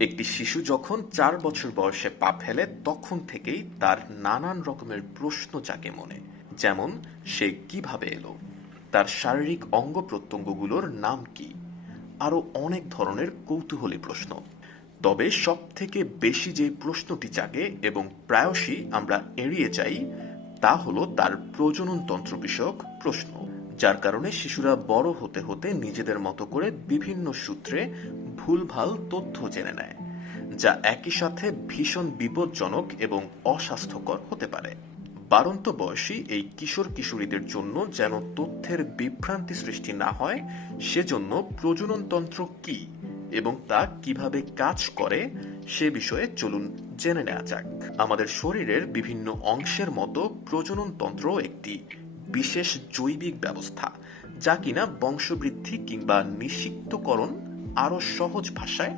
একটি শিশু যখন চার বছর বয়সে পা ফেলে, তখন থেকেই তার নানান রকমের প্রশ্ন জাগে মনে। যেমন, সে কীভাবে এলো? তার শারীরিক অঙ্গ প্রত্যঙ্গগুলোর নাম কি? আরও অনেক ধরনের কৌতূহলী প্রশ্ন। তবে সব থেকে বেশি যে প্রশ্নটি জাগে এবং প্রায়শই আমরা এড়িয়ে যাই, তা হলো তার প্রজনন তন্ত্র বিষয়ক প্রশ্ন, যার কারণে শিশুরা বড় হতে হতে নিজেদের মতো করে বিভিন্ন সূত্রে ভুলভাল তথ্য জেনে নেয়, যা একই সাথে ভীষণ বিপজ্জনক এবং অস্বাস্থ্যকর হতে পারে। বারন্ত বয়সী এই কিশোর কিশোরীদের জন্য যেন তথ্যের বিভ্রান্তি সৃষ্টি না হয়, সেজন্য প্রজননতন্ত্র কি এবং তা কীভাবে কাজ করে, সে বিষয়ে চলুন জেনে নেওয়া যাক। আমাদের শরীরের বিভিন্ন অংশের মতো প্রজননতন্ত্র একটি বিশেষ জৈবিক ব্যবস্থা, যা কিনা বংশবৃদ্ধি কিংবা নিষিক্তকরণ আরও সহজ ভাষায়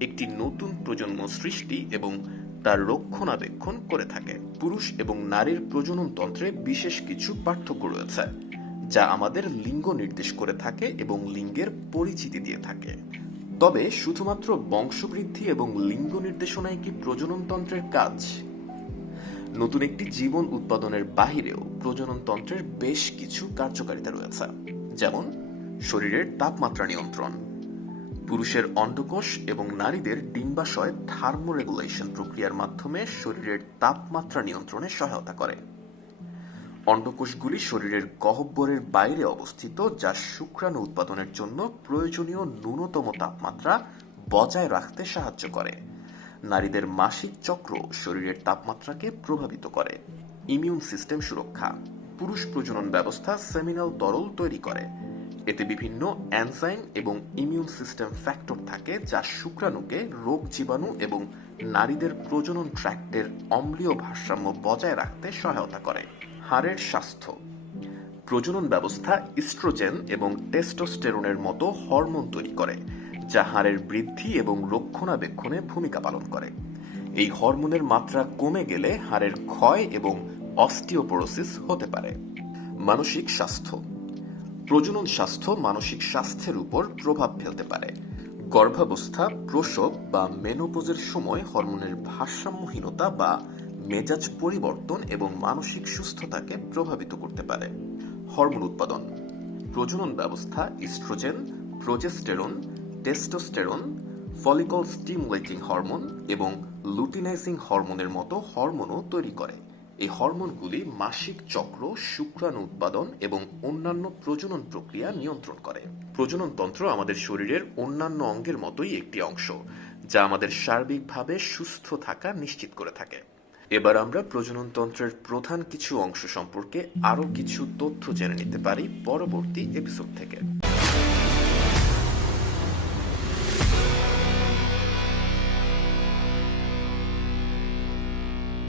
একটি নতুন প্রজন্ম সৃষ্টি এবং তার রক্ষণাবেক্ষণ করে থাকে। পুরুষ এবং নারীর প্রজননতন্ত্রে বিশেষ কিছু পার্থক্য রয়েছে, যা আমাদের লিঙ্গ নির্দেশ করে থাকে এবং লিঙ্গের পরিচিতি দিয়ে থাকে। তবে শুধুমাত্র বংশবৃদ্ধি এবং লিঙ্গ নির্দেশনায় কি প্রজননতন্ত্রের কাজ? নতুন একটি জীবন উৎপাদনের বাহিরেও প্রজননতন্ত্রের বেশ কিছু কার্যকারিতা রয়েছে, যেমন শরীরের তাপমাত্রা নিয়ন্ত্রণ পুরুষের অন্ডকোষ এবং নারীদের ডিম্বাশয় থার্মোরেগুলেশন প্রক্রিয়ার মাধ্যমে শরীরের তাপমাত্রা নিয়ন্ত্রণে সহায়তা করে। অন্ডকোষগুলি শরীরের গহ্বরের বাইরে অবস্থিত, যা শুক্রাণু উৎপাদনের জন্য প্রয়োজনীয় ন্যূনতম তাপমাত্রা বজায় রাখতে সাহায্য করে। নারীদের মাসিক চক্র শরীরের তাপমাত্রাকে প্রভাবিত করে। ইমিউন সিস্টেম সুরক্ষা। পুরুষ প্রজনন ব্যবস্থা সেমিনাল তরল তৈরি করে। এতে বিভিন্ন অ্যানজাইম এবং ইমিউন সিস্টেম ফ্যাক্টর থাকে যা শুক্রাণুকে রোগ জীবাণু এবং নারীদের প্রজনন ট্র্যাক্টের অম্লীয় ভারসাম্য বজায় রাখতে সহায়তা করে। হাড়ের স্বাস্থ্য। প্রজনন ব্যবস্থা ইস্ট্রোজেন এবং টেস্টোস্টেরনের মতো হরমোন তৈরি করে, যা হাড়ের বৃদ্ধি এবং রক্ষণাবেক্ষণে ভূমিকা পালন করে। এই হরমোনের মাত্রা কমে গেলে হাড়ের ক্ষয় এবং অস্টিওপোরোসিস হতে পারে। মানসিক স্বাস্থ্য। প্রজনন স্বাস্থ্য মানসিক স্বাস্থ্যের উপর প্রভাব ফেলতে পারে। গর্ভাবস্থা, প্রসব বা মেনোপোজের সময় হরমোনের ভারসাম্যহীনতা বা মেজাজ পরিবর্তন এবং মানসিক সুস্থতাকে প্রভাবিত করতে পারে। হরমোন উৎপাদন, প্রজনন ব্যবস্থা, oestrogen, progesterone, testosterone, follicle stimulating hormone এবং লুটিনাইজিং হরমোনের মতো হরমোনও তৈরি করে। এই হরমোনগুলি মাসিক চক্র, শুক্রাণু উৎপাদন এবং অন্যান্য প্রজনন প্রক্রিয়া নিয়ন্ত্রণ করে। প্রজননতন্ত্র আমাদের শরীরের অন্যান্য অঙ্গের মতোই একটি অংশ, যা আমাদের সার্বিকভাবে সুস্থ থাকা নিশ্চিত করে থাকে। এবার আমরা প্রজননতন্ত্রের প্রধান কিছু অংশ সম্পর্কে আরও কিছু তথ্য জেনে নিতে পারি পরবর্তী এপিসোড থেকে।